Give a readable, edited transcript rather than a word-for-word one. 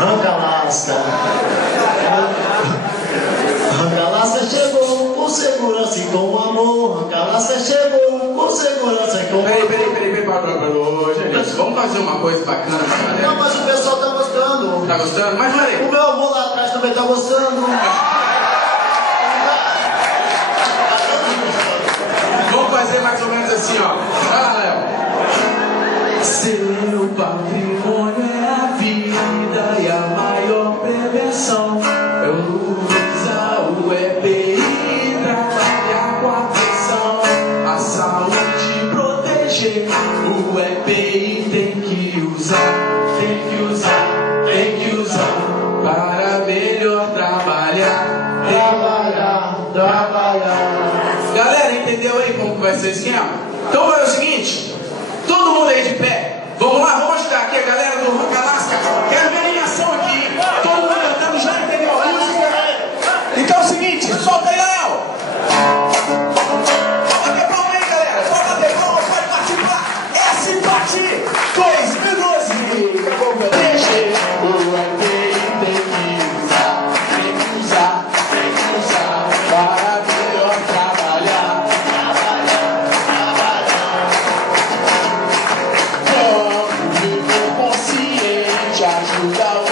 Arranca-lasca. Arranca-lasca chegou com segurança e com amor. Arranca-lasca chegou com segurança e com amor. Peraí, gente, vamos fazer uma coisa bacana pra galera. Não, mas o pessoal tá gostando. Tá gostando? Mas peraí. O meu avô lá atrás também tá gostando. Vamos fazer mais ou menos assim, ó. Vai lá, Léo. Seu patrimônio é a vida e a maior prevenção. Eu usar o EPI, trabalhar com atenção, a saúde proteger. O EPI tem que usar para melhor trabalhar. Galera, entendeu aí como que vai ser o esquema? Então vai o seguinte, todo mundo aí de pé, vamos lá, vamos ajudar aqui a galera do Arranca-lasca. Quero ver em ação aqui, todo mundo cantando, já entendeu a música? Então é o seguinte, solta aí, Léo. Pode bater palma aí, galera, pode bater palma, pode participar. Esse bate 2012. O EPI tem que usar para melhor trabalhar. Vamos viver consciente, ajudar o